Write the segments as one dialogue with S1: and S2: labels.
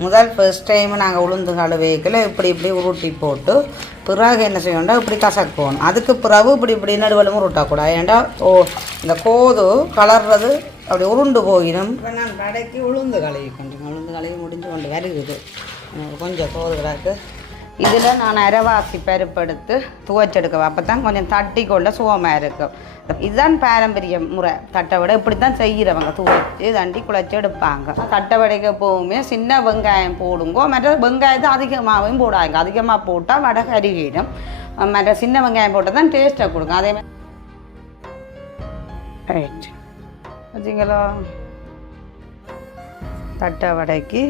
S1: முதல் first time நாங்கள் உளுந்து கழுவேக்கில் இப்படி இப்படி உருட்டி போட்டு பிறகு என்ன செய்யணும்டா இப்படி கசக்கணும் அதுக்கு பிறகு இப்படி இப்படி நடுவலும் உருட்டக்கூடாது ஏன்டா ஓ இந்த கோது கலர்றது அப்படி உருண்டு போயிடும். இப்போ நான் கடைக்கு உளுந்து கழுவி கொஞ்சம் உளுந்து கழுவி முடிஞ்சு கொண்டு வருகுது கொஞ்சம் கோது கிடக்கு இதில் நான் அரைவாசி பருப்பெடுத்து துவைச்செடுக்க அப்போ தான் கொஞ்சம் தட்டி கொள்ள சுகமாக இருக்கும். இதுதான் பாரம்பரிய முறை. தட்டை விட இப்படி தான் செய்கிறவங்க துவைச்சு தண்டி குழைச்சி எடுப்பாங்க. தட்டை வடைக்கு எப்போவுமே சின்ன வெங்காயம் போடுங்கோ மற்ற வெங்காயத்தை அதிகமாகவும் போடாங்க அதிகமாக போட்டால் வடை கருகிடும் மற்ற சின்ன வெங்காயம் போட்டால் தான் டேஸ்ட்டை கொடுக்கும். அதே மாதிரி ரைட் வச்சிங்களா தட்டை வடைக்கு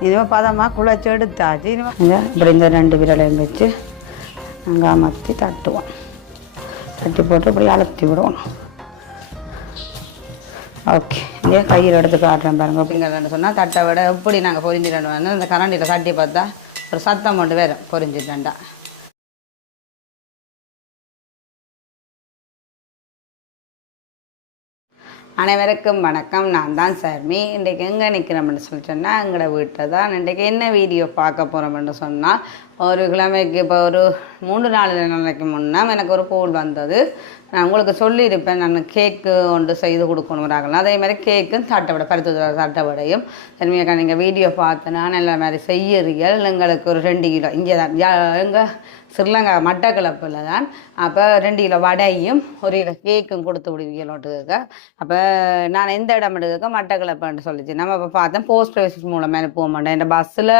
S1: இனிமேல் பதமாக குழைச்சி எடுத்தாச்சு. இனிமேல் இப்படி இந்த ரெண்டு விரலையும் வச்சு அங்கே அமர்த்தி தட்டுவோம். தட்டி போட்டு இப்படி அழுத்தி விடுவோம். ஓகே இங்கே கையில் எடுத்து காட்டுறேன் பாருங்க. அப்படிங்கிறத சொன்னால் தட்டை விட எப்படி நாங்கள் பொரிஞ்சிடணும் அந்த கரண்டியில் தட்டி பார்த்தா ஒரு சத்தம் மட்டும் வேறு பொரிஞ்சிட்டேன்டா அனைவருக்கும் வணக்கம். நான் தான் சர்மி. இன்றைக்கு எங்கே நிற்கிறோம்னு சொல்லி சொன்னால் எங்களோட வீட்டில் தான். இன்றைக்கு என்ன வீடியோ பார்க்க போகிறோம்னு சொன்னால் ஒரு கிழமைக்கு இப்போ ஒரு மூன்று நாலு நாளைக்கு முன்னே எனக்கு ஒரு கோல் வந்தது. நான் உங்களுக்கு சொல்லியிருப்பேன் நான் கேக்கு ஒன்று செய்து கொடுக்கணுங்கிறாங்களா அதே மாதிரி கேக்கும் தட்டை பருத்து தட்டை வடையும் தனிமையாக நீங்கள் வீடியோ பார்த்தனா நல்ல மாதிரி செய்யறீர்கள் எங்களுக்கு ஒரு ரெண்டு கிலோ இங்கே தான் எங்கள் ஸ்ரீலங்கா மட்டக்கிழப்பில் தான். அப்போ ரெண்டு கிலோ வடையும் ஒரு கிலோ கேக்கும் கொடுத்து விடுவீங்களோட்டுக்க அப்போ நான் எந்த இடம் எடுக்க மட்டக்கிழப்புன்னு சொல்லிச்சு. நம்ம இப்போ பார்த்தேன் போஸ்ட் ஆஃபீஸ் மூலமாக போக மாட்டேன். இந்த பஸ்ஸில்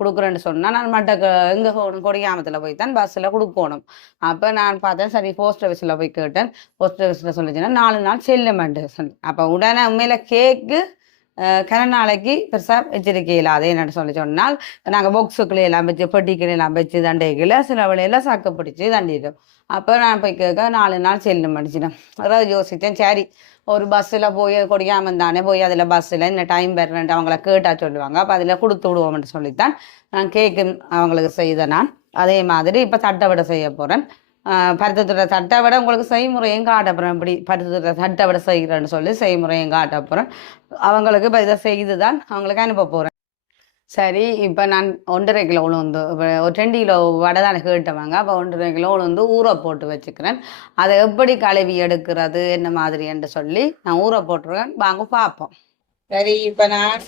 S1: கொடுக்குறேன்னு சொன்னால் நான் மட்டக்க எங்கே போகணும்? கொடியாமத்தில் போய் தான் பஸ்ஸில் கொடுக்கணும். அப்போ நான் பார்த்தேன் சரி போஸ்ட் ஆஃபீஸில் போய் கேட்டேன். போஸ்ட் ஆஃபீஸில் சொல்லிச்சுன்னா நாலு நாள் செல்லுமெண்ட்டு சொல்லி அப்போ உடனே உண்மையில் கேக்கு கன நாளைக்கு பெருசாக வச்சிருக்கையில் அதே என்ன சொல்லி சொன்னால் நாங்கள் பாக்ஸுக்குள்ளே எல்லாம் வச்சு பெட்டிக்குள்ள எல்லாம் வச்சு தண்டைக்குள்ள சில வழியெல்லாம் சாக்கு பிடிச்சி தண்டிட்டோம் அப்போ நான் போய் கேட்க நாலு நாள் செல்லும் அடிச்சிட்டேன் அதாவது யோசித்தேன் சரி ஒரு பஸ்ஸில் போய் கொடியாமன் தானே போய் அதில் பஸ்ஸில் இந்த டைம் பெறேன்ட்டு அவங்கள கேட்டால் சொல்லுவாங்க. அப்போ அதில் கொடுத்து விடுவோம்னு சொல்லித்தான் நான் கேக்கு அவங்களுக்கு செய்த நான். அதே மாதிரி இப்போ தட்டை விட செய்ய போகிறேன் பருத்தத்துறை தட்டை விட உங்களுக்கு செய்முறையும் காட்டப்புறேன் இப்படி இப்படி பருத்தத்துறை தட்டை விட செய்கிறேன்னு சொல்லி செய்முறையும் காட்டப்புறேன் அவங்களுக்கு இப்போ இதை செய்து தான் அவங்களுக்கு அனுப்ப போகிறேன் சரி இப்போ நான் ஒன்றரை கிலோ உளுந்து இப்போ ஒரு ரெண்டு கிலோ வடை தான் கேட்டவங்க. அப்போ ஒன்றரை கிலோ உளுந்து ஊற போட்டு வச்சுக்கிறேன். அதை எப்படி கழுவி எடுக்கிறது என்ன மாதிரி என்று சொல்லி நான் ஊற போட்டுருக்கேன். வாங்க பார்ப்போம். சரி இப்போ நான்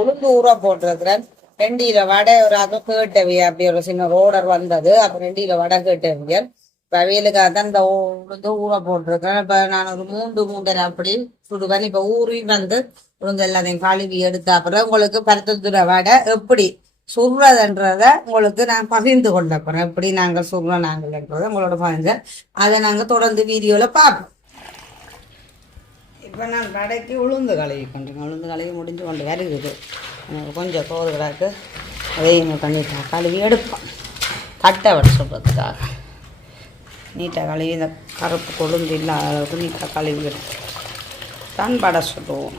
S1: உளுந்து ஊற போட்டிருக்கிறேன். ரெண்டு கிலோ வடை ஒரு அது கேட்டவி அப்படி ஒரு சின்ன ரோடர் வந்தது. அப்போ ரெண்டு கிலோ வடை கேட்டவிங்க இப்போ தான் இந்த உளுந்து ஊற போட்டிருக்கேன் இப்போ நான் ஒரு மூன்று மூன்றரை அப்படி சுடுவேன். இப்போ ஊறி வந்து உளுந்து எல்லாத்தையும் கழுவி எடுத்த அப்புறம் உங்களுக்கு பருத்தத்துற வடை எப்படி சுடுறதுன்றத உங்களுக்கு நான் பகிர்ந்து கொள்ள போறேன். எப்படி நாங்கள் சுடுறோம் நாங்கள்ன்றதை உங்களோட பகிர்ந்து அதை நாங்கள் தொடர்ந்து வீடியோவில் பார்ப்போம். இப்போ நான் கடைக்கு உளுந்து கழுவி கொண்டுங்க உளுந்து கழுவி முடிஞ்சு கொண்டு வருகுது எனக்கு கொஞ்சம் கோது கிடக்கு. அதையும் பண்ணிட்டா கழுவி எடுப்போம் தட்டை வடை சொல்கிறதுக்காக நீட்டாக கழுவி இந்த கருப்பு கொழுந்து இல்லாத அளவுக்கு நீட்டாக கழுவி எடுத்து தான் வடை சுடுவோம்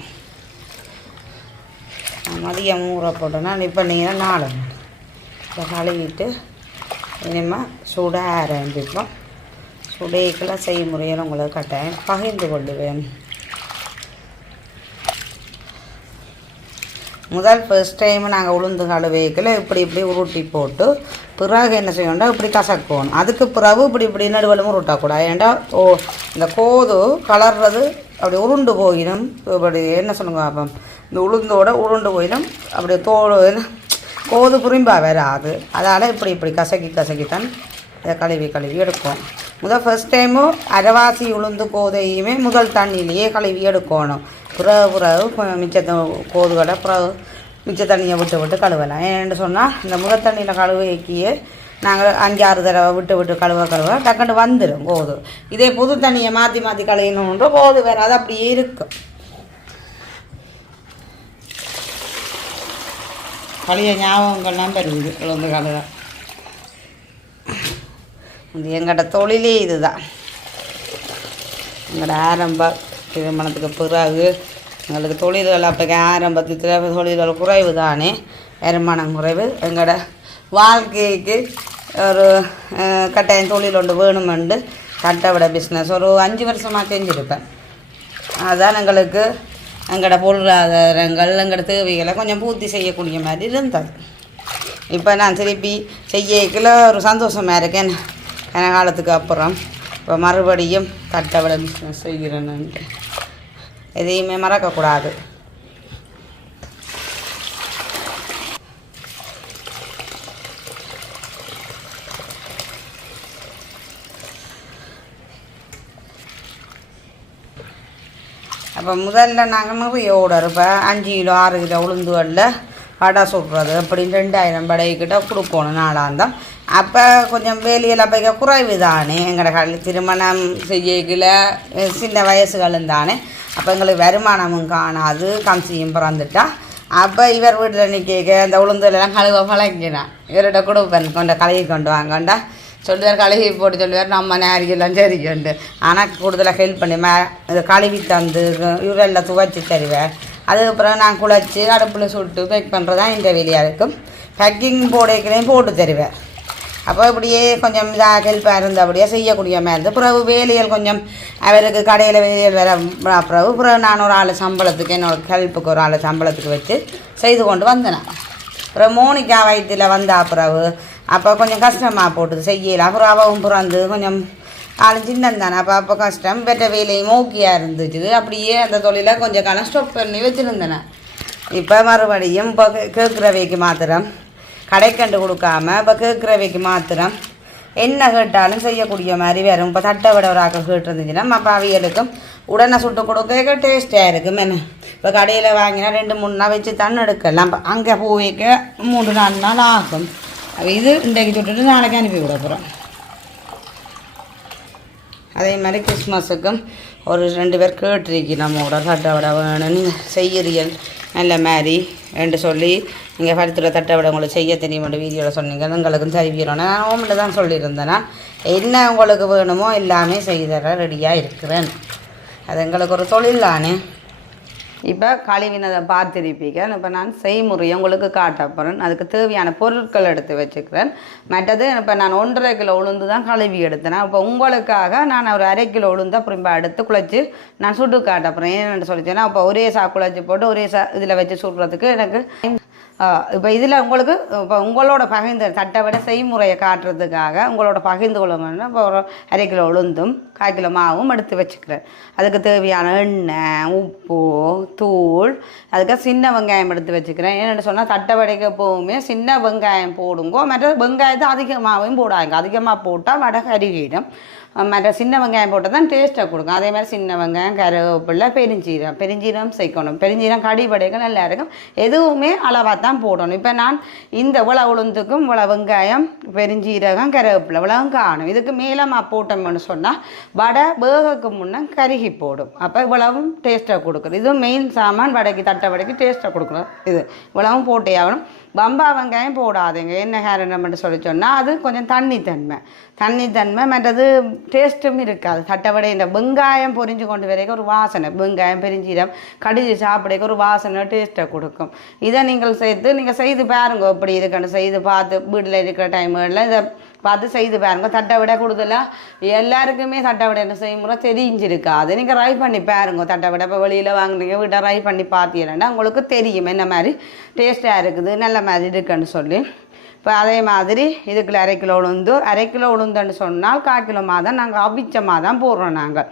S1: மதியம் ஊற போட்டோன்னா இப்போ நீங்கள் நாலு இதை கழுவிட்டு இனிமேல் சுட ஆரம்பிப்போம். சுடைக்கெல்லாம் செய்முறையில் உங்களுக்கு கட்டாயம் பகிர்ந்து கொள்ளுவேன். முதல் ஃபர்ஸ்ட் டைம் நாங்கள் உளுந்து கழுவேக்கில் இப்படி இப்படி உருட்டி போட்டு பிறகு என்ன செய்யணும்டா இப்படி கசக்கணும் அதுக்கு பிறகு இப்படி இப்படி நடுவலும் உருட்டக்கூடாது ஏன்டா ஓ இந்த கோது கலர்றது அப்படி உருண்டு போயிடும். இப்படி என்ன சொல்லுங்க அப்போ இந்த உளுந்தோட உருண்டு போயிடும். அப்படி தோல் கோது புரிம்பா வராது. அதால் இப்படி இப்படி கசக்கி கசக்கித்தான் இதை கழுவி கழுவி எடுக்கும் முதல் ஃபர்ஸ்ட் டைமும் அரைவாசி உளுந்து கோதையுமே முதல் தண்ணியிலேயே கழுவி எடுக்கணும். பிறகு பிறகு கொ- மிச்ச கோதுகளை பிறகு மிச்ச தண்ணியை விட்டு விட்டு கழுவலாம். ஏன்னு சொன்னால் இந்த முகத்தண்ணியில் கழுவைக்கியே நாங்கள் அஞ்சாறு தடவை விட்டு விட்டு கழுவ கழுவ டக்குன்னு வந்துடும் கோது இதே புது தண்ணியை மாற்றி மாற்றி கழுவினோன்ற கோது வராது அது அப்படியே இருக்கும். பழைய ஞாபகங்கள்லாம் பெறுது உளுந்து கழுவ. இது எங்களோட தொழிலே இதுதான். எங்களோட ஆரம்ப திருமணத்துக்கு பிறகு எங்களுக்கு தொழில்கள் அப்போ ஆரம்பத்தில் தொழில்கள் குறைவு தானே? வருமானம் குறைவு. எங்களோட வாழ்க்கைக்கு ஒரு கட்டாயம் தொழில் ஒன்று வேணுமெண்டு கட்டை விட பிஸ்னஸ் ஒரு அஞ்சு வருஷமாக செஞ்சுருப்பேன் அதான் எங்களுக்கு எங்களோட பொருளாதாரங்கள் எங்களோட தேவைகளை கொஞ்சம் பூர்த்தி செய்யக்கூடிய மாதிரி இருந்தது. இப்போ நான் திருப்பி செய்யக்குள்ள ஒரு சந்தோஷமாக இருக்கேன். என காலத்துக்கு அப்புறம். இப்போ மறுபடியும் தட்டவிட பிஸ்னஸ் செய்கிறேன் எதையுமே மறக்கக்கூடாது. அப்போ முதல்ல நாங்கள் நிறைய ஓடர் இப்போ அஞ்சு கிலோ ஆறு கிலோ உளுந்துகளில் வடை சுடுறது அப்படின்னு ரெண்டாயிரம் படைக்கிட்ட கொடுக்கணும் நாளாந்தம். அப்போ கொஞ்சம் வேலையில் அப்போ குறைவு தானே. எங்களோட கல் திருமணம் செய்யல சின்ன வயசுகளும் தானே. அப்போ எங்களுக்கு வருமானமும் காணாது கம்சியும் பிறந்துட்டா. அப்போ இவர் வீட்டில் நிற்க அந்த உளுந்துலாம் கழுவ பழகினான் இவரோட குடும்பம் கொண்ட கழுவி கொண்டு வாங்கண்டா. சொல்லுவார் கழுவி போட்டு சொல்லுவார் நம்ம நேரிக்கெல்லாம் சரிக்கண்டு ஆனால் கூடுதலாக ஹெல்ப் பண்ணி மே இது கழுவி தந்து இவரெல்லாம் துவைச்சி தருவேன் அதுக்கப்புறம் நான் குழச்சி அடுப்பில் சுட்டு பேக் பண்ணுறது தான் இந்த வேலையாக இருக்கும். பேக்கிங் போடைக்களையும் போட்டு தருவேன் அப்போ இப்படியே கொஞ்சம் இதாக ஹெல்ப்பாக இருந்து அப்படியே செய்யக்கூடிய மாதிரி இருந்து. பிறகு வேலைகள் கொஞ்சம் அவருக்கு கடையில் வேலையில் வர பிறகு பிறகு நான் ஒரு ஆள் சம்பளத்துக்கு என்னோட ஹெல்ப்புக்கு ஒரு ஆள் சம்பளத்துக்கு வச்சு செய்து கொண்டு வந்தேன் அப்புறம் மோனிக்கா வயிற்றில் வந்தா பிறகு அப்போ கொஞ்சம் கஷ்டமாக போட்டுது செய்யலாம் அப்புறம் அவவும் பிறந்து கொஞ்சம் ஆள் சின்னம் தானே அப்போ அப்போ கஷ்டம் பெற்ற வேலையும் மூக்கியாக இருந்துச்சு. அப்படியே அந்த தொழிலை கொஞ்சம் காலம் ஸ்டாப் பண்ணி வச்சுருந்தேன் இப்போ மறுபடியும் இப்போ கேட்குறவைக்கு மாத்திரம் கடைக்கண்டு கொடுக்காம இப்போ கேட்குறவைக்கு மாத்திரம் என்ன கேட்டாலும் செய்யக்கூடிய மாதிரி வரும். இப்போ தட்டை விட ஒரு ஆக்கள் கேட்டுருந்துச்சுன்னா அப்போ அவியலுக்கும் உடனே சுட்டு கொடுக்க டேஸ்ட்டாக இருக்கும். என்ன? இப்போ கடையில் வாங்கினா ரெண்டு மூணு நாள் வச்சு தண்ணி எடுக்கலாம். இப்போ அங்கே போய்க்க மூணு நாலு நாள் ஆகும். இது இன்றைக்கு சுட்டுட்டு நாளைக்கு அனுப்பி விட போகிறோம் அதே மாதிரி கிறிஸ்மஸுக்கும் ஒரு ரெண்டு பேர் கேட்டிருக்கி நம்மளோட தட்டை விட வேணும் நீங்கள் நல்ல மாதிரி என்று சொல்லி நீங்கள் பருத்துல தட்டை விட உங்களுக்கு செய்ய தெரியும் வீடியோவில் சொன்னீங்க. உங்களுக்கும் தருவீரோம் நான் ஓமில் தான் சொல்லியிருந்தேன்னா என்ன உங்களுக்கு வேணுமோ எல்லாமே செய்து ரெடியாக இருக்கிறேன். அது எங்களுக்கு ஒரு தொழில் தானே. இப்போ கழுவினதை பார்த்திருப்பீங்க இப்போ நான் செய்முறையை உங்களுக்கு காட்ட போகிறேன் அதுக்கு தேவையான பொருட்கள் எடுத்து வச்சுக்கிறேன். மற்றது இப்போ நான் ஒன்றரை கிலோ உளுந்து தான் கழுவி எடுத்தேன். இப்போ உங்களுக்காக நான் ஒரு அரை கிலோ உளுந்து அப்புறம் எடுத்து குழச்சி நான் சுட்டு காட்ட போகிறேன் ஏன்னு சொல்லிச்சேன்னா இப்போ ஒரே சா குழச்சி போட்டு ஒரே சா இதில் வச்சு சுடுறதுக்கு எனக்கு இப்போ இதில் உங்களுக்கு இப்போ உங்களோட பகிர்ந்து தட்டை விட செய்முறையை காட்டுறதுக்காக உங்களோட பகிர்ந்து கொள்ளுங்கன்னா இப்போ ஒரு அரை கிலோ உளுந்தும் கால் கிலோ மாவும் எடுத்து வச்சுக்கிறேன். அதுக்கு தேவையான எண்ணெய் உப்பு தூள் அதுக்கு சின்ன வெங்காயம் எடுத்து வச்சுக்கிறேன். என்னென்னு சொன்னால் தட்டை வடைக்கு எப்போவுமே சின்ன வெங்காயம் போடுங்கோ மற்ற வெங்காயத்தை அதிகமாகவும் போடாங்க அதிகமாக போட்டால் வடை கருகிடும். மற்ற சின்ன வெங்காயம் போட்டால் தான் டேஸ்ட்டாக கொடுக்கும். அதே மாதிரி சின்ன வெங்காயம் கருவேப்பிலை பெருஞ்சீரம் பெருஞ்சீரம் சேர்க்கணும். பெருஞ்சீரம் கடிபடைகள் நல்லா இருக்கும். எதுவுமே அளவாக தான் போடணும். இப்போ நான் இந்த உள உளுந்துக்கும் உள வெங்காயம் பெருஞ்சீரகம் கருவேப்பில்லை இவ்வளவும் காணும். இதுக்கு மேலமாக போட்டோம்னு சொன்னால் வடை வேகக்கு முன்னே கருகி போடும். அப்போ இவ்வளவும் டேஸ்ட்டாக கொடுக்குறது இதுவும் மெயின் சாமான் வடைக்கு தட்டை வடைக்கு டேஸ்ட்டாக கொடுக்குறோம் இது இவ்வளவும் போட்டே ஆகணும். பம்பா வெங்காயம் போடாதீங்க. என்ன காரணம்னு சொல்லி சொன்னால் அது கொஞ்சம் தண்ணித்தன்மை. தண்ணித்தன்மை மற்றது டேஸ்ட்டும் இருக்காது. தட்டவடை இந்த வெங்காயம் பொரிஞ்சு கொண்டு வரைக்கும் ஒரு வாசனை. வெங்காயம் பெருஞ்சீரம் கடிச்சு சாப்பிடக்க ஒரு வாசனை டேஸ்ட்டை கொடுக்கும். இதை நீங்கள் சேர்த்து நீங்கள் செய்து பாருங்க எப்படி இருக்குன்னு. செய்து பார்த்து வீட்டில் இருக்கிற டைம்களில் இதை பார்த்து செய்து பாருங்க தட்டை விட கூடுதலாக எல்லாருக்குமே தட்டை விட என்ன செய்முறை அதை நீங்கள் ட்ரை பண்ணி பாருங்க தட்டை விட இப்போ வெளியில் வாங்குறீங்க வீட்டை ட்ரை பண்ணி பார்த்தீங்கன்னா உங்களுக்கு தெரியும் என்ன மாதிரி டேஸ்ட்டாக இருக்குது நல்ல மாதிரி இருக்குன்னு சொல்லி. இப்போ அதே மாதிரி இதுக்குள்ள அரை கிலோ உளுந்து அரை கிலோ உளுந்துன்னு சொன்னால் கால் கிலோ மாதம் நாங்கள் அவிச்சமாக தான் போடுறோம் நாங்கள்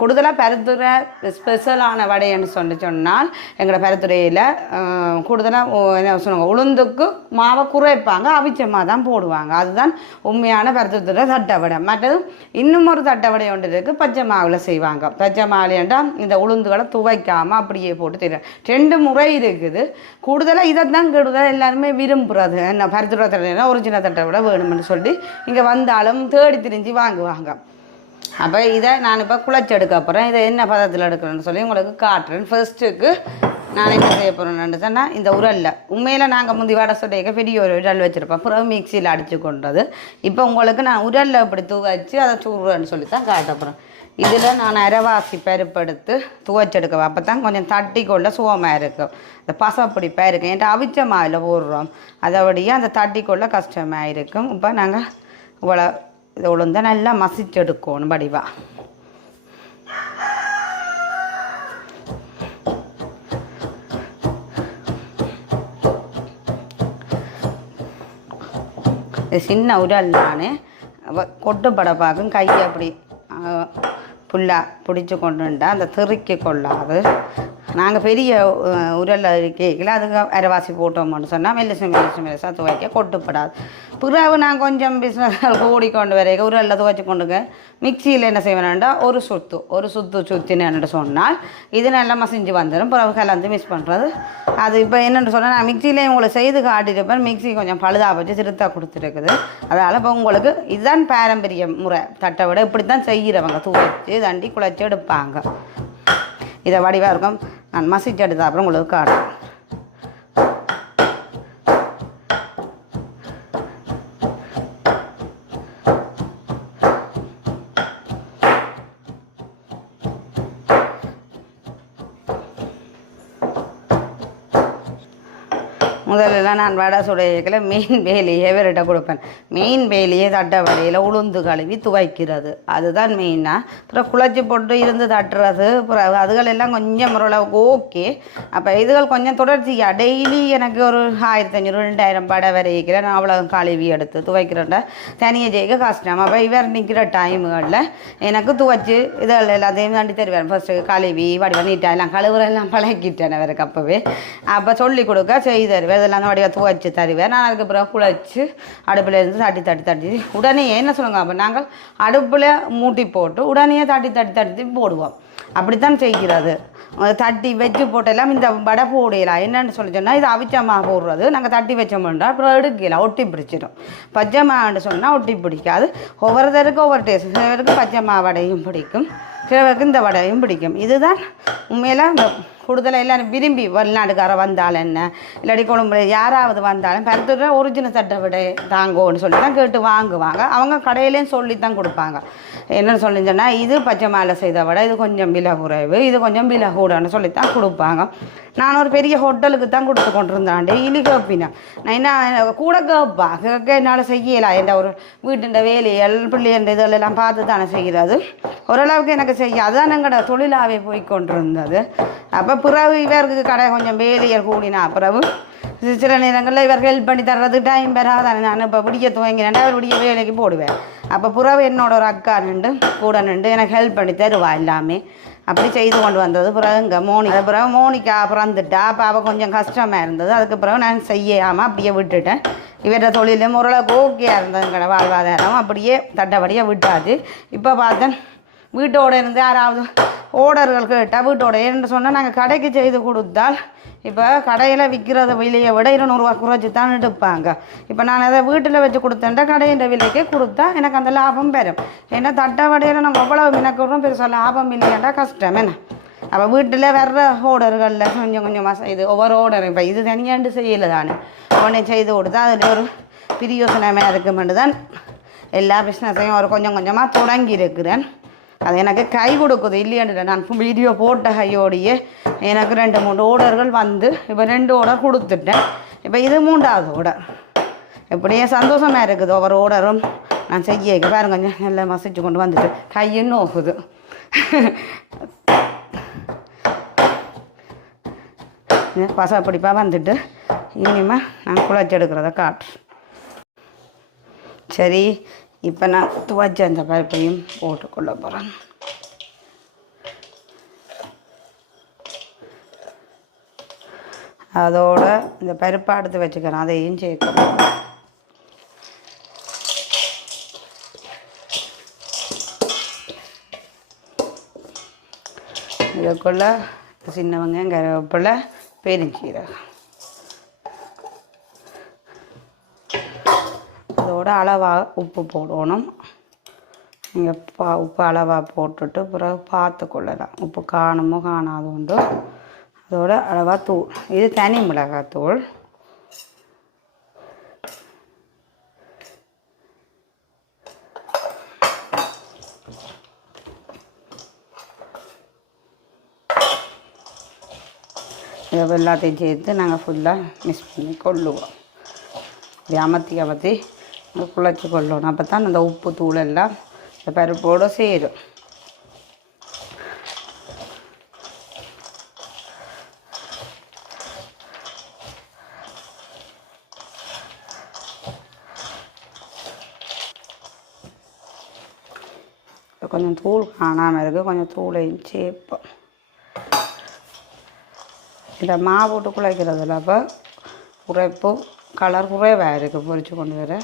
S1: கூடுதலாக பருத்துறை ஸ்பெஷலான வடைன்னு சொல்லி சொன்னால் எங்களோட பருத்துறையில் கூடுதலாக என்ன சொல்லுவாங்க உளுந்துக்கு மாவை குறைப்பாங்க அவிச்சமாக தான் போடுவாங்க. அதுதான் உண்மையான பருத்துறை தட்டை வடை. மற்றது இன்னும் ஒரு தட்டை வடை ஒன்று இருக்குது பச்சை மாவில் செய்வாங்க. பச்சை மாவுலேண்டா இந்த உளுந்துகளை துவைக்காமல் அப்படியே போட்டு தெரியும் ரெண்டு முறை இருக்குது. கூடுதலாக இதை தான் கூடுதலாக எல்லாருமே விரும்புகிறது என்ன பருத்துறை தட்டை ஒரிஜினல் தட்டை விட வேணும்னு சொல்லி இங்கே வந்தாலும் தேடி திரிஞ்சு வாங்குவாங்க. அப்போ இதை நான் இப்போ குழச்செடுக்க போகிறேன் இதை என்ன பதத்தில் எடுக்கிறேன்னு சொல்லி உங்களுக்கு காட்டுறேன். ஃபர்ஸ்ட்டுக்கு நான் என்ன செய்ய போகிறேன்னு சொன்னால் இந்த உரலில் உண்மையில் நாங்கள் முந்தி வடை சுடையக்க பெரிய ஒரு உரல் வச்சுருப்போம். அப்புறம் மிக்சியில் அடித்து கொண்டது. இப்போ உங்களுக்கு நான் உரலில் இப்படி துவைச்சி அதை சூடுறேன்னு சொல்லி தான் காட்ட போகிறேன் இதில் நான் அரைவாசி பருப்படுத்து துவைச்செடுக்குவேன் அப்போ தான் கொஞ்சம் தட்டி கொள்ள சுகமாக இருக்கும். இந்த பசப்படி பயிருக்கு என்கிட்ட அவிச்சமாக இல்லை போடுறோம். அதோடைய அந்த தட்டி கொள்ள கஷ்டமாக இருக்கும். இப்போ நாங்கள் இவ்வளோ ഇത് ഉളുന്ത நல்லா മസിച്ചെടുക്കുകയാണ് പടിവ இது சின்ன உரல்லான்னு கொட்டுப்பட பார்க்கும் கையை அப்படி புல்லாக பிடிச்சி கொண்டுண்டா அந்த திறுக்கி கொள்ளாது நாங்கள் பெரிய உரலில் இருக்கீங்களா அதுக்கு அரைவாசி போட்டோம்னு சொன்னால் மெல்லிசு மெல்லிசு மெல்லிசாக துவைக்க கொட்டுப்படாது பிறகு நான் கொஞ்சம் பிஸ்னஸ் கூடி கொண்டு வரைக்க உரல்ல துவச்சி கொண்டுங்க. மிக்சியில் என்ன செய்வேன்டா ஒரு சுத்து. ஒரு சுத்து சுத்தினு சொன்னால் இது நல்லா மசிஞ்சு வந்துடும் பிறகு கலந்து மிஸ் பண்ணுறது அது இப்போ என்னென்னு சொன்னால் நான் மிக்சியிலே உங்களை செய்து காட்டியிருப்பேன். மிக்ஸி கொஞ்சம் பழுதாக வச்சு திருத்தாக கொடுத்துருக்குது. அதனால் இப்போ உங்களுக்கு இதுதான் பாரம்பரிய முறை. தட்டை விட இப்படி தான் செய்கிறவங்க துவைச்சு தண்டி குழைச்சி எடுப்பாங்க. இதை வடிவாக இருக்கும். நான் மசிச்சு எடுத்த அப்புறம் உங்களுக்கு காட்டுறேன் முதல்லலாம் நான் வடை சுடையக்கில் மெயின் வேலையே விரட்ட கொடுப்பேன். மெயின் வேலையே தட்டை வடையில் உளுந்து கழுவி துவைக்கிறது. அதுதான் மெயினாக அப்புறம் குழச்சி போட்டு இருந்து தட்டுறது. அப்புறம் அதுகள் எல்லாம் கொஞ்சம் ஓரளவுக்கு ஓகே. அப்போ இதுகள் கொஞ்சம் தொடர்ச்சியாக டெய்லி எனக்கு ஒரு ஆயிரத்தி அஞ்சூறு ரெண்டாயிரம் படை வரைக்கிறேன் நான் அவ்வளோ கழுவி எடுத்து துவைக்கிறேன்டா. தனியாக ஜெயிக்க கஷ்டம். அப்போ இவர் நிற்கிற டைமுகளில் எனக்கு துவைச்சி இதெல்லாம் எல்லாத்தையும் தாண்டி தருவேன் ஃபஸ்ட்டு கழுவி வடிவ நீட்டாக எல்லாம் கழுவுறெல்லாம் பழகிட்டேன் அவருக்கு அப்போவே. அப்போ சொல்லி கொடுக்க செய்து தருவேன் இதெல்லாம் தான் வடிவ துவைச்சி தருவேன். நான் அதுக்கு பிறகு குழைச்சி அடுப்பில் இருந்து தட்டி தட்டி தட்டி. உடனே என்ன சொல்லுங்க அப்போ நாங்கள் அடுப்பில் மூட்டி போட்டு உடனே தட்டி தட்டி தட்டி போடுவோம். அப்படித்தான் செய்கிறது. தட்டி வச்சு போட்டெல்லாம் இந்த வடை போடலாம் என்னன்னு சொல்லி சொன்னால் இது அவிச்சமாக போடுறது. நாங்கள் தட்டி வச்சோம்னா அப்புறம் எடுக்கலாம் ஒட்டி பிடிச்சிடும். பச்சை மாவுன்னு சொன்னால் ஒட்டி பிடிக்காது. ஒவ்வொருத்தருக்கும் ஒவ்வொரு டேஸ்ட் சில பச்சை மாவு வடையும் பிடிக்கும். சிலவருக்கு இந்த வடையும் பிடிக்கும். இதுதான் உண்மையில இந்த கூடுதலாக எல்லாரும் விரும்பி வெளிநாட்டுக்கார வந்தாலும் என்ன? இல்லாட்டி கொழும்புல யாராவது வந்தாலும் பருத்துற ஒரிஜினல் சட்டை விட தாங்கோன்னு சொல்லி தான் கேட்டு வாங்குவாங்க. அவங்க கடையிலேயும் சொல்லி தான் கொடுப்பாங்க. என்னென்னு சொல்லி சொன்னால் இது பச்சை மாலை செய்த விட இது கொஞ்சம் விலை குறைவு இது கொஞ்சம் விலை கூடன்னு சொல்லி தான் கொடுப்பாங்க. நான் ஒரு பெரிய ஹோட்டலுக்கு தான் கொடுத்து கொண்டிருந்தேன். டெய்லி கேட்பினேன் நான் என்ன கூட கேப்பா. கேட்க என்னால் செய்யலாம் எந்த ஒரு வீட்டுண்ட வேலைகள் பிள்ளைன்ற இதெல்லாம் பார்த்து தானே செய்கிறது ஓரளவுக்கு எனக்கு செய்ய அதுதான் எங்களோட தொழிலாகவே போய் கொண்டிருந்தது அப்போ பிறகு இவருக்கு கடை கொஞ்சம் வேலையர் கூடினா பிறகு சில நேரங்களில் இவர்கள் ஹெல்ப் பண்ணி தர்றது டைம் பெறாதானே நான் இப்போ பிடிக்க துவங்கினேன். அவர் பிடிக்க வேலைக்கு போடுவேன். அப்போ புறவு என்னோட ஒரு அக்கா நின்று கூட நின்று எனக்கு ஹெல்ப் பண்ணி தருவா எல்லாமே. அப்படி செய்து கொண்டு வந்தது. பிறகு இங்கே மோனிக்கு பிறகு மோனிக்கா பிறந்துட்டா அப்போ அவள் கொஞ்சம் கஷ்டமாக இருந்தது. அதுக்கு பிறகு நான் செய்யாமல் அப்படியே விட்டுட்டேன். இவர தொழிலும் ஓரளவுக்கு ஓகேயாக இருந்ததுங்கிற வாழ்வாதாரம். அப்படியே தட்டபடியாக விட்டாது இப்போ பார்த்தேன் வீட்டோட இருந்து யாராவது ஓடர்களுக்கு கேட்டால் என்று ஏன்னு சொன்னால் நாங்கள் கடைக்கு செய்து கொடுத்தால் இப்போ கடையில் விற்கிறத விலையை விட இருநூறுவா குறைச்சி தான் எடுப்பாங்க. இப்போ நான் அதை வீட்டில் வச்சு கொடுத்தேன்டா கடையின் விலைக்கே கொடுத்தா எனக்கு அந்த லாபம் பெறும். ஏன்னா தட்டை வடையில் நாங்கள் எவ்வளோ மினக்கிறோம் பெருசாக லாபம் இல்லையாண்டா கஷ்டம் என்ன? அப்போ வீட்டில் வர்ற ஓடர்களில் கொஞ்சம் கொஞ்சமாக இது ஒவ்வொரு ஓடரும் இப்போ இது தனியாண்டு செய்யலை தானே. உடனே செய்து கொடுத்தா அதில் ஒரு பிரியோசனமே இருக்குமென்று தான் எல்லா பிஸ்னஸையும் ஒரு கொஞ்சம் கொஞ்சமாக தொடங்கி இருக்கிறேன் அது எனக்கு கை கொடுக்குது இல்லையாண்டு நான் வீடியோ போட்ட கையோடையே எனக்கு ரெண்டு மூணு ஓர்டர்கள் வந்து இப்போ ரெண்டு ஓர்டர் கொடுத்துட்டேன். இப்போ இது மூன்றாவது ஓர்டர் இப்படியே சந்தோஷமாக இருக்குது ஒவ்வொரு ஓர்டரும் நான் செய்ய பாருங்க கொஞ்சம் நல்லா மசிச்சு கொண்டு வந்துட்டு. கையும் நோக்குது. பசப்பிடிப்பாக வந்துட்டு. இனிமேல் நான் குழச்சி எடுக்கிறத காட்டுறேன். சரி இப்போ நான் துவச்ச அந்த பருப்பையும் போட்டுக்கொள்ள போகிறேன். அதோட இந்த பருப்பை எடுத்து வச்சுக்கிறேன் அதையும் சேர்க்கணும். இதுக்குள்ளே சின்ன வெங்காயம் கருவேப்பிலை பெருஞ்சீரகம். கூட அளவாக உப்பு போடணும். நீங்கள் பா உப்பு அளவாக போட்டுட்டு பிறகு பார்த்து கொள்ளலாம் உப்பு காணுமோ காணாது உண்டு. அதோட அளவாக தூள். இது தனி மிளகாத்தூள். இதை எல்லாத்தையும் சேர்த்து நாங்கள் ஃபுல்லாக மிக்ஸ் பண்ணி கொள்ளுவோம். இப்படி அமர்த்தி அமர்த்தி நம்ம குழச்சி கொள்ளணும். அப்போ தான் அந்த உப்பு தூள் எல்லாம் இந்த பருப்போடு சேரும். கொஞ்சம் தூள் காணாமல் இருக்குது கொஞ்சம் தூளையும் சேர்ப்போம். இந்த மாவு போட்டு குழைக்கிறதுல அப்போ குறைப்பு கலர் குறைவாக இருக்குது பொறிச்சு கொண்டு வர.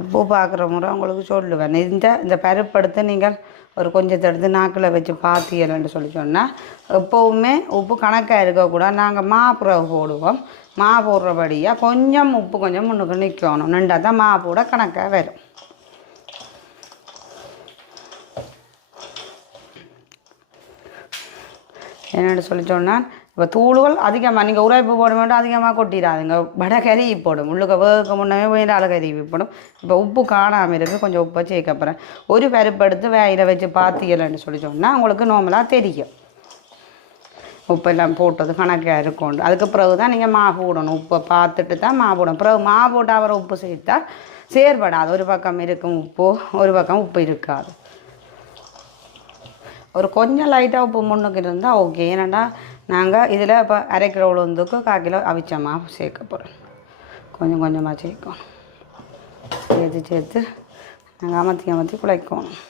S1: உப்பு பார்க்குற முறை உங்களுக்கு சொல்லுவேன். இந்த இந்த பருப்பு எடுத்து நீங்கள் ஒரு கொஞ்சத்தை எடுத்து நாக்கில் வச்சு பார்த்தீங்கன்னு சொல்லி சொன்னால் எப்போவுமே உப்பு கணக்காக இருக்கக்கூடாது. நாங்கள் மாப்புறவு போடுவோம். மா போடுறபடியாக கொஞ்சம் உப்பு கொஞ்சம் முன்னுக்கு நிற்கணும் நின்றா தான் மா போட கணக்காக வரும். என்னென்னு சொல்லி சொன்னால் இப்போ தூளுகள் அதிகமாக நீங்கள் உரைப்பு போட வேண்டாம் அதிகமாக கொட்டிடாதுங்க. வடை கருவி போடும். உள்ளுக்க வேக முன்னே வேண்டால் கருவி போடும். இப்போ உப்பு காணாமல் இருக்குது கொஞ்சம் உப்பை சேர்க்கப்புறேன் ஒரு பருப்பு எடுத்து வேயில வச்சு பார்த்தீங்கன்னு சொல்லி சொன்னால் உங்களுக்கு நார்மலாக தெரியும். உப்பெல்லாம் போட்டது கணக்காக இருக்கும் அதுக்கு பிறகு தான் நீங்கள் மாவு போடணும். உப்பை பார்த்துட்டு தான் மாவு போடணும். பிறகு மாவு போட்டு அவரை உப்பு சேர்த்தா சேர்படாது. ஒரு பக்கம் இருக்கும் உப்பு ஒரு பக்கம் உப்பு இருக்காது. ஒரு கொஞ்சம் லைட்டாக உப்பு முன்னுக்கு இருந்தால் ஓகே ஏன்னாடா நாங்கள் இதில் இப்போ அரை கிலோ உளுந்துக்கு கால் கிலோ அவிச்சமாக சேர்க்க போகிறோம் கொஞ்சம் கொஞ்சமாக சேர்க்கணும். சேர்த்து சேர்த்து நாங்கள் அமர்த்தி அமர்த்தி குழைக்கணும்.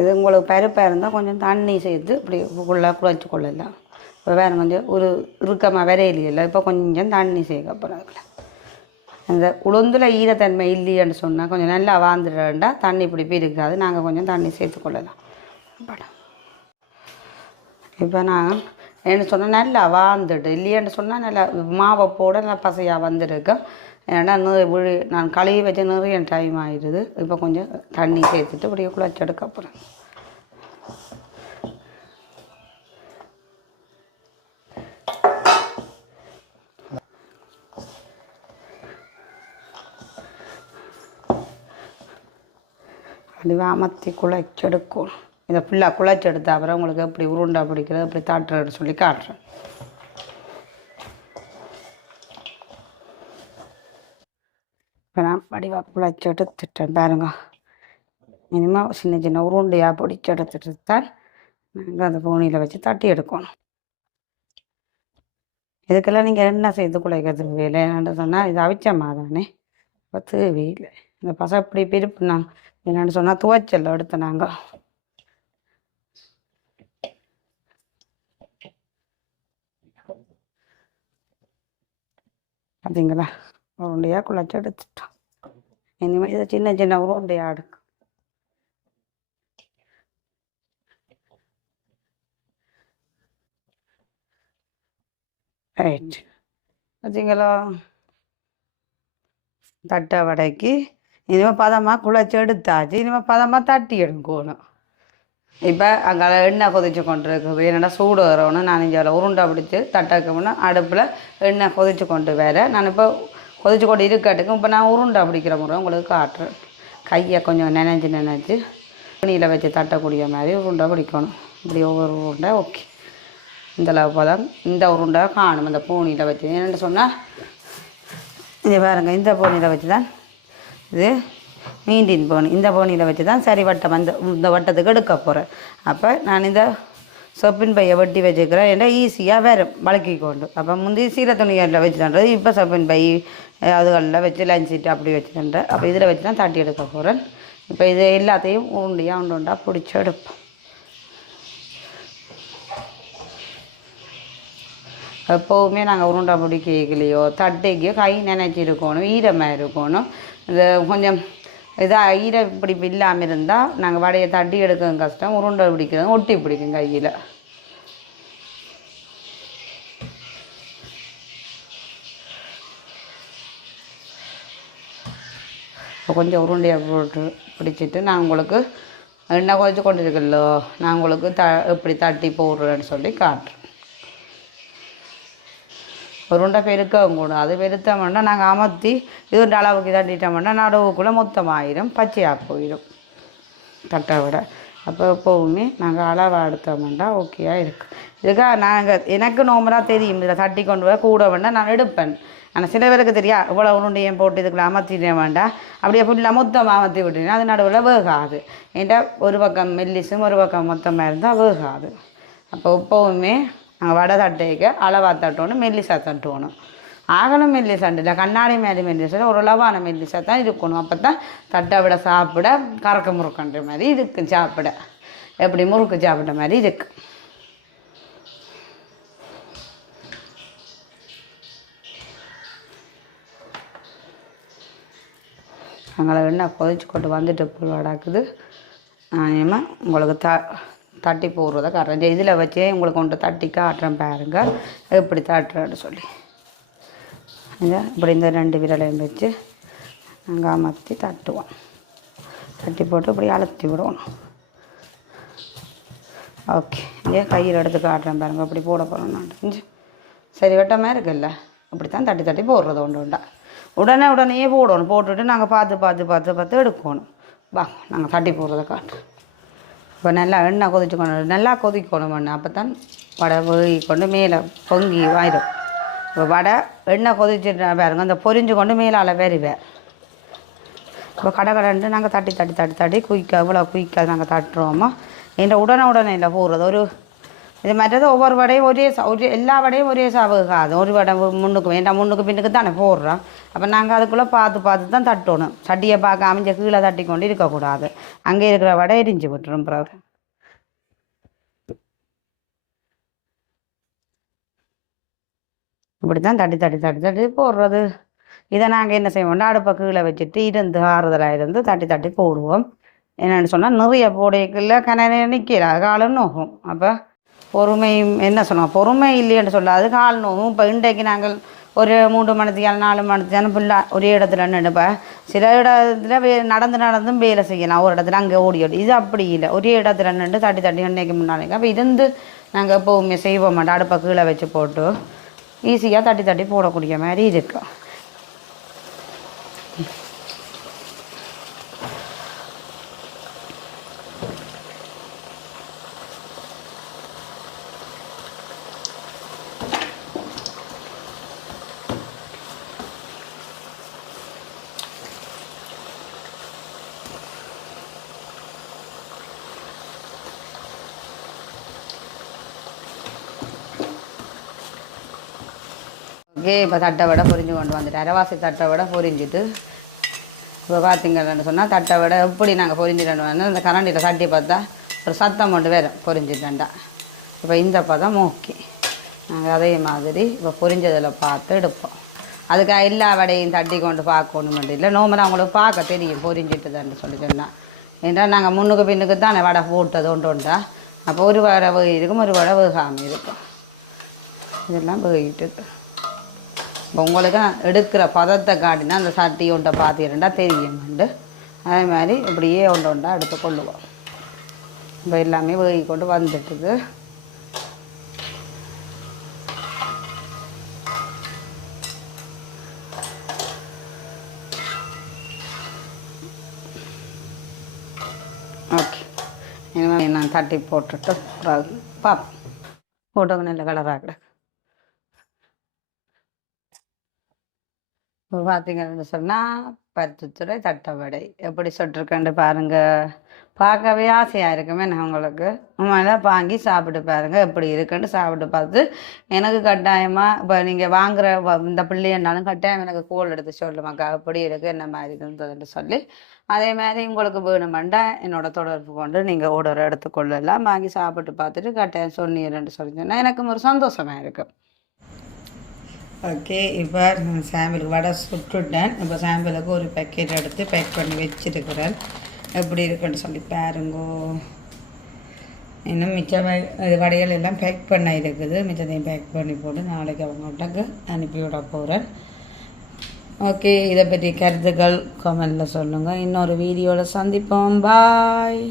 S1: இது உங்களுக்கு பருப்பாக இருந்தால் கொஞ்சம் தண்ணி சேர்த்து இப்படி உள்ளே குழச்சி கொள்ளலாம். இப்போ வேறு கொஞ்சம் ஒரு இறுக்கமாக விரையில இப்போ கொஞ்சம் தண்ணி சேர்க்க போகிறோம் அதில் அந்த உளுந்தில் ஈரத்தன்மை இல்லைன்னு சொன்னால் கொஞ்சம் நல்லா வாழ்ந்துடுறா தண்ணி பிடிப்பி இருக்காது நாங்கள் கொஞ்சம் தண்ணி சேர்த்து கொள்ளலாம். படம் இப்போ நான் என்ன சொன்னால் நல்லா வாழ்ந்துட்டு இல்லையன்னு சொன்னால் நல்லா மாவை போட நல்லா பசையாக வந்திருக்கேன் ஏன்னா நி- விழி நான் கழுவி வச்ச நிறைய டைம் ஆயிடுது. இப்போ கொஞ்சம் தண்ணி சேர்த்துட்டு இப்படியே குழச்சி போகிறேன் அப்படியே அமர்த்தி குழைச்செடுக்கும் இதை ஃபுல்லாக குழைச்செடுத்த அப்புறம் உங்களுக்கு எப்படி உருண்டை பிடிக்கிறது எப்படி தாட்டுறதுன்னு சொல்லி காட்டுறேன். இப்போ நான் வடிவாக குழைச்சி எடுத்துட்டேன் பாருங்க. இனிமேல் சின்ன சின்ன உருண்டையாக பிடிச்சி எடுத்துட்டு தான் நாங்கள் அந்த பூனியில் வச்சு தட்டி எடுக்கணும். இதுக்கெல்லாம் நீங்கள் என்ன செய்து குழைக்கிறது வேலை? என்னென்னு சொன்னால் இது அவிச்சம்மா தானே. இப்போ தேவையில்லை இந்த பசை இப்படி பிரிப்புனாங்க என்னென்னு சொன்னால் துவைச்சல் எடுத்து நாங்கள் பார்த்தீங்களா உருண்டையாக குழச்சி எடுத்துட்டோம். இனிமேல் இதை சின்ன சின்ன உருண்டையாக எடுக்கும் ரைட் பார்த்தீங்களா தட்டை வடைக்கு இனிமேல் பதமாக குழச்சி எடுத்தாச்சு. இனிமேல் பதமாக தட்டி எடுக்கணும். இப்போ அங்கே எண்ணெய் கொதிச்சு கொண்டு இருக்குது என்னடா சூடு வரணும் நான் இங்கே உருண்டை பிடிச்சி தட்டாக்கமுன்னா அடுப்பில் எண்ணெய் கொதிச்சு கொண்டு வேற நான் இப்போ கொதிச்சு கொண்டு இருக்கட்டுக்கும் இப்போ நான் உருண்டை பிடிக்கிற முறை உங்களுக்கு காட்டுறேன். கையை கொஞ்சம் நினைஞ்சு நினைச்சு துணியில் வச்சு தட்டக்கூடிய மாதிரி உருண்டை பிடிக்கணும். இப்படி ஒவ்வொரு உருண்டை ஓகே. இந்த அளவு பதம் இந்த உருண்டை காணும். இந்த பூனியில் வச்சு. என்னென்னு சொன்னால் இது பாருங்கள் இந்த பூனியில் வச்சு தான் இது மீண்டின் போனி இந்த போனியில் வச்சு தான் சரி வட்டம் அந்த இந்த வட்டத்துக்கு எடுக்க போகிறேன் அப்போ நான் இந்த சொப்பின் பையை வெட்டி வச்சுக்கிறேன். ஏன்னா ஈஸியாக வரும் வளக்கி கொண்டு. அப்போ முந்தி சீர துணிகளில் வச்சு தண்டது இப்போ சொப்பின் பை அதுகளில் வச்சு லஞ்ச் சீட்டு அப்படி வச்சு தண்டேன் அப்போ இதில் வச்சு தான் தட்டி எடுக்க போகிறேன் இப்போ இது எல்லாத்தையும் உருண்டையாக உண்டு உண்டாக பிடிச்சி எடுப்போம் எப்போவுமே நாங்கள் உருண்டை பிடிக்கலையோ தட்டைக்கோ கை நினைச்சி இருக்கணும் ஈரமாக இருக்கணும். இது கொஞ்சம் இதாக ஈர பிடிப்பு இல்லாமல் இருந்தால் நாங்கள் வடையை தட்டி எடுக்கவும் கஷ்டம் உருண்டை பிடிக்கிறது ஒட்டி பிடிக்கும் கையில். கொஞ்சம் உருண்டையை போட்டு பிடிச்சிட்டு நான் உங்களுக்கு என்ன கொஞ்சம் கொண்டு இருக்கല്ലോ நான் உங்களுக்கு த எப்படி தட்டி போடுறேன்னு சொல்லி காட்டுறேன். ஒரு உண்டை பெருக்கவும் கூடும் அது பெருத்தோம்னா நாங்கள் அமர்த்தி இது ஒரு அளவுக்கு தட்டிட்டோம்னா நடுவுக்குள்ளே மொத்தமாயிரும் பச்சையாக போயிடும் தட்டை விட. அப்போ எப்போவுமே நாங்கள் அளவாக எடுத்தோம்னா ஓகேயாக இருக்கு. இதுக்காக நாங்கள் எனக்கு நோம்பலாக தெரியும். இதில் தட்டி கொண்டு போய் கூட வேண்டாம் நான் எடுப்பேன். ஆனால் சில பேருக்கு தெரியா இவ்வளோ உருண்டையும் போட்டு இதுக்குள்ள அமர்த்திட வேண்டாம் அப்படியே ஃபுல்லாக மொத்தமாக அமர்த்தி விட்டுனா அது நடுவில் வேகாது. ஏன்டா ஒரு பக்கம் மெல்லிஸும் ஒரு பக்கம் மொத்தமாக இருந்தால் வேகாது. அப்போ எப்போவுமே நாங்கள் வடை தட்டைக்கு அளவாக தட்டணும் மெல்லிசா தட்டணும். ஆகணும் மெல்லிசாண்டு இல்லை கண்ணாடி மேலே மெல்லிசா ஒரு அளவான மெல்லிசா தான் இருக்கணும். அப்போ தான் தட்டை விட சாப்பிட கறக்க முறுக்கன்ற மாதிரி இருக்கும் சாப்பிட. எப்படி முறுக்கு சாப்பிட்ட மாதிரி இருக்கு. நாங்களை எண்ணெய் கொதிச்சு கொண்டு வந்துட்டு புழுவாடாக்குது நான் உங்களுக்கு த தட்டி போடுறத காட்டுறேன் இதில் வச்சே உங்களுக்கு கொண்டு தட்டி காட்டுறேன் பாருங்க. எப்படி தட்டுறேன்னு சொல்லி. இதை இப்படி இந்த ரெண்டு விரலையும் வச்சு நாங்கள் அமர்த்தி தட்டுவோம். தட்டி போட்டு இப்படி அழுத்தி விடுவோம். ஓகே. இங்கே கையில் எடுத்து காட்டுறேன் பாருங்க. அப்படி போட போகிறோம் நான். சரி வெட்டமாக இருக்குல்ல? அப்படி தான் தட்டி தட்டி போடுறது ஒன்று உண்டா. உடனே உடனே போடணும். போட்டுவிட்டு நாங்கள் பார்த்து பார்த்து பார்த்து பார்த்து எடுக்கணும். வா நாங்கள் தட்டி போடுறத காட்டுறோம். இப்போ நல்லா எண்ணெய் கொதிச்சுக்கணும். நல்லா கொதிக்கணும் மண் அப்போ தான் வடை வேகி கொண்டு மேலே பொங்கி வாயிடும் இப்போ வடை எண்ணெய் கொதிச்சுட்டு பாருங்க அந்த பொரிஞ்சு கொண்டு மேலால் வருவேன் இப்போ கடை கடைன்ட்டு நாங்கள் தட்டி தட்டி தட்டி தட்டி குயிக்க இவ்வளோ குயிக்காக நாங்கள் தட்டுறோமோ? என்ற உடனே உடனே இல்லை போடுறது. ஒரு இது மற்றது ஒவ்வொரு வடையும் ஒரே சா ஒரு எல்லா வடையும் ஒரே சாவுகாது ஒரு வடை முன்னுக்கு வேண்டாம் முன்னுக்கு பின்னுக்கு தானே போடுறோம் அப்போ நாங்கள் அதுக்குள்ளே பார்த்து பார்த்து தான் தட்டணும் சட்டியை பார்க்க அமைஞ்ச கீழே தட்டி கொண்டு இருக்கக்கூடாது அங்கே இருக்கிற வடை எரிஞ்சு விட்டுரும் பிறகு இப்படி தான் தட்டி தட்டி தட்டி தட்டி போடுறது இதை நாங்கள் என்ன செய்வோம்னா அடுப்பை கீழே வச்சுட்டு இருந்து ஆறுதலாக இருந்து தட்டி தட்டி போடுவோம் என்னென்னு சொன்னால் நிறைய போடைக்குள்ள கன நிற்கிற காலம் நோகும் அப்போ பொறுமை என்ன சொன்னோம் பொறுமை இல்லைன்னு சொல்லாது கால் நோவும். இப்போ இன்றைக்கு நாங்கள் ஒரு மூன்று மணித்தியால் நாலு மணித்தியாலும் ஃபுல்லாக ஒரே இடத்துல நின்றுப்ப சில இடத்துல வே நடந்து நடந்தும் வேலை செய்யலாம். ஒரு இடத்துல அங்கே ஓடி ஓடி. இது அப்படி இல்லை. ஒரே இடத்துல நின்று தட்டி தட்டி அன்னைக்கு முன்னாடி அப்போ இருந்து நாங்கள் எப்போவுமே செய்வோம். மாட்டோம் அடுப்பை கீழே வச்சு போட்டு ஈஸியாக தட்டி தட்டி போடக்கூடிய மாதிரி இருக்கும் ஓகே இப்போ தட்டை விட பொரிஞ்சு கொண்டு வந்துட்டு அரைவாசி தட்டை விட பொரிஞ்சிட்டு இப்போ பார்த்தீங்கன்னு சொன்னால் தட்டை விட எப்படி நாங்கள் பொரிஞ்சிட்டு வந்தோம் அந்த கரண்டியில் தட்டி பார்த்தா ஒரு சத்தம் கொண்டு வேறு பொரிஞ்சிட்டேன்டா. இப்போ இந்த பதம் ஓகே. நாங்கள் அதே மாதிரி இப்போ பொரிஞ்சதில் பார்த்து எடுப்போம். அதுக்காக எல்லா வடையும் தட்டி கொண்டு பார்க்கணும் இல்லை நோம்பலாம் அவங்களுக்கு பார்க்க தெரியும் பொரிஞ்சிட்டுதான்னு சொல்லி சொன்னால் ஏன்டா நாங்கள் முன்னுக்கு பின்னுக்கு தானே வடை போட்டது ஒன்று உண்டா? அப்போ ஒரு வடை வேக இருக்கும் ஒரு வடை வேகாமல் இருக்கும். இதெல்லாம் வேகிட்டு இப்போ உங்களுக்கு நான் எடுக்கிற பதத்தை காட்டினா அந்த சட்டி ஒன்றை பார்த்தீங்கன்னா தெரியும்ண்டு அதே மாதிரி இப்படியே ஒன்று ஒன்றா எடுத்து கொள்ளுவோம். இப்போ எல்லாமே வேகி கொண்டு வந்துட்டுது. ஓகே. இனிமேல் நான் தட்டி போட்டுட்டு பிறகு பார்ப்போம் போட்டவங்க நல்ல கலராக கிடக்கு. இப்போ பார்த்தீங்கன்னு சொன்னால் பருத்தித்துறை தட்டவடை. எப்படி சுட்டிருக்கேன்னு பாருங்க. பார்க்கவே ஆசையாக இருக்குமே நான் உங்களுக்கு. உண்மையில வாங்கி சாப்பிட்டு பாருங்க எப்படி இருக்குன்னு சாப்பிட்டு பார்த்து எனக்கு கட்டாயமாக இப்போ நீங்கள் வாங்குற வ- இந்த பிள்ளையனாலும் கட்டாயம் எனக்கு கோல் எடுத்து சொல்லுமாக்கா எப்படி இருக்குது என்ன மாதிரி இருந்ததுன்னு சொல்லி அதே மாதிரி உங்களுக்கு வேணுமெண்டா என்னோட தொடர்பு கொண்டு நீங்கள் ஆர்டர் எடுத்துக்கொள்ளலாம். வாங்கி சாப்பிட்டு பார்த்துட்டு கட்டாயம் சொன்னீங்கன்னு சொல்லி சொன்னால் எனக்கு ஒரு சந்தோஷமாக இருக்கும் ஓகே இப்போ சாம்பிளுக்கு வடை சுட்டுட்டேன். இப்போ சாம்பிளுக்கு ஒரு பேக்கெட் எடுத்து பேக் பண்ணி வச்சுருக்கிறேன். எப்படி இருக்குன்னு சொல்லி பாருங்கோ. இன்னும் மிச்சமாக இது வடைகள் எல்லாம் பேக் பண்ண இருக்குது. மிச்சத்தையும் பேக் பண்ணி போட்டு நாளைக்கு அவங்கள்ட்டக்கு அனுப்பிவிட போகிறேன் ஓகே இதை பற்றி கருத்துக்கள் கமெண்டில் சொல்லுங்கள் இன்னொரு வீடியோவில் சந்திப்போம். பாய்